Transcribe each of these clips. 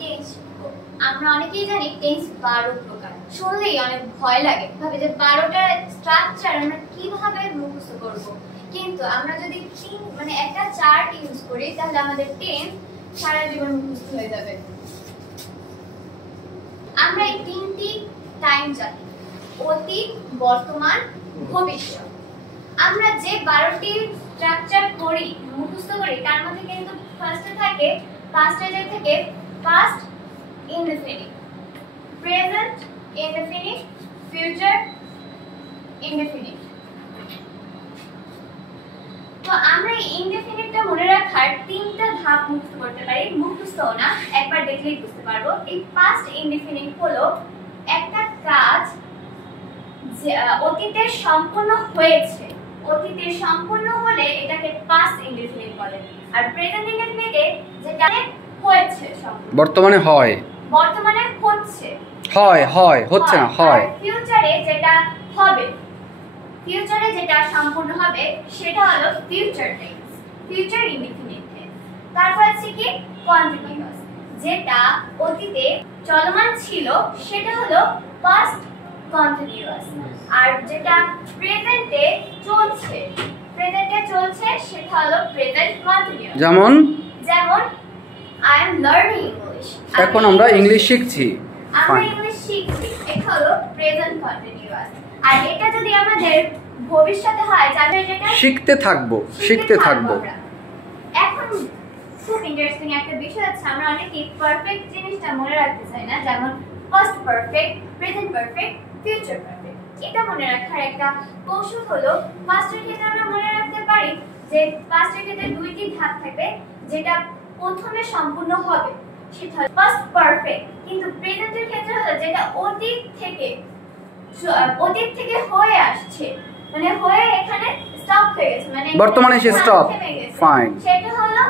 Tense শিখবো। আমরা অনেকেই জানি টেন্স 12 প্রকার। শুনলেই অনেক ভয় লাগে, ভাবে যে 12টা স্ট্রাকচার আমরা কিভাবে মুখস্থ করব। কিন্তু আমরা যদি একটা চার্ট ইউজ করি তাহলে আমাদের টেন্স সারা জীবন মুখস্থ হয়ে যাবে। আমরা এই তিনটি টাইম জানি, অতীত, বর্তমান, ভবিষ্যৎ। আমরা যে 12টি স্ট্রাকচার করি, মুখস্থ করি, তার মধ্যে কিন্তু ফার্স্টে থাকে পাস্ট টেন্সে থেকে past indefinite, present indefinite, future indefinite. তো আমরা এই ইনডেফিনিটটা মনে রাখার তিনটা ধাপ মুখস্থ করতে পারি। মুখস্থ না, একবার দেখলেই বুঝতে পারবো। এই পাস্ট ইনডেফিনিট হলো একটা কাজ যে অতীতে সম্পূর্ণ হয়েছে, অতীতে সম্পূর্ণ হলে এটাকে পাস্ট ইনডেফিনিট বলে। আর প্রেজেন্ট ইনডেফিনিটে যেটা হয়েছে, বর্তমানে হয়, বর্তমানে হচ্ছে, হয় হয় হচ্ছে না হয়। ফিউচারে যেটা হবে, ফিউচারে যেটা সম্পূর্ণ হবে সেটা হলো future tense, future indefinite tense. তারপর আছে কি কন্টিনিউয়াস, যেটা অতীতে চলমান ছিল সেটা হলো পাস্ট কন্টিনিউয়াস। আর যেটা প্রেজেন্টে চলছে, প্রেজেন্টে চলছে সেটা হলো প্রেজেন্ট কন্টিনিউয়াস। যেমন I am learning English, এখন আমরা ইংলিশ শিখছি, আমরা ইংলিশ শিখছি, এটা হলো প্রেজেন্ট কন্টিনিউয়াস। আর এটা যদি আমাদের ভবিষ্যতে হয় যাবে যেটা শিখতে থাকবো, শিখতে থাকবো। এখন খুব ইন্টারেস্টিং একটা বিষয় আছে, আমরা অনেকেই পারফেক্ট জিনিসটা মনে রাখতে চাই না, যেমন past perfect, present perfect, future perfect. এটা মনে রাখার একটা কৌশল হলো পাস্টের ক্ষেত্রে আমরা মনে রাখতে পারি যে পাস্টের ক্ষেত্রে দুইটি ধাপ থাকবে, যেটা প্রথমে সম্পূর্ণ হবে সেটা হলো পাস্ট পারফেক্ট। কিন্তু প্রেজেন্টের ক্ষেত্রে হলো যেটা অতীত থেকে হয়ে আসছে, মানে হয়ে এখানে স্টপ হয়ে গেছে, মানে বর্তমানে সে স্টপ, ফাইন, সেটা হলো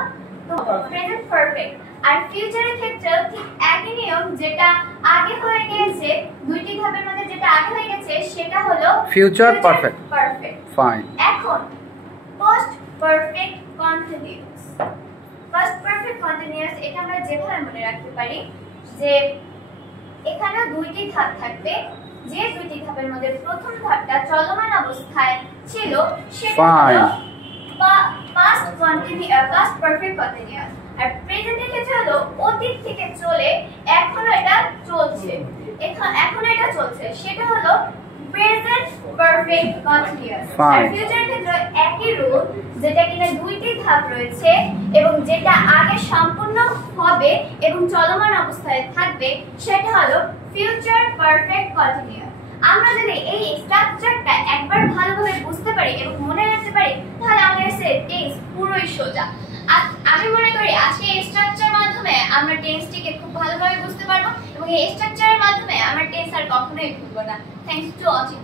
প্রেজেন্ট পারফেক্ট। আর ফিউচারের ক্ষেত্রে ঠিক একই নিয়ম, যেটা আগে হয়ে গেছে, দুইটি ধাপের মধ্যে যেটা আগে হয়ে গেছে সেটা হলো ফিউচার পারফেক্ট, ফাইন। এখন past perfect continuous, past perfect continuous এটা আমরা যেভাবে মনে রাখতে পারি যে এখানে দুইটি ধাপ থাকবে, যে দুইটি ধাপের মধ্যে প্রথম ধাপটা চলমান অবস্থায় ছিল সেটা হলো পাস্ট পারফেক্ট কন্টিনিউয়াস। আর প্রেজেন্টের ক্ষেত্রে হলো অতীত থেকে চলে এখনো এটা চলছে, এখনো এটা চলছে, সেটা হলো প্রেজেন্ট পারফেক্ট কন্টিনিউয়াস। আর ফিউচারের ক্ষেত্রে একই রুল, যেটা কিনা দুইটি ধাপ রয়েছে এবং যেটা আগে সম্পূর্ণ হবে এবং চলমান অবস্থায় থাকবে সেটা হলো ফিউচার পারফেক্ট কন্টিনিউয়াস। আমরা যদি এই স্ট্রাকচারটা একবার ভালোভাবে বুঝতে পারি এবং মনে রাখতে পারি তাহলে আমাদের টেন্স পুরোই সোজা। আমি মনে করি আজকে এই স্ট্রাকচারের মাধ্যমে আমরা টেন্সটিকে খুব ভালোভাবে বুঝতে পারবো এবং এই স্ট্রাকচারের মাধ্যমে আমরা টেন্স আর কখনোই ভুলবো না। Thanks to watching.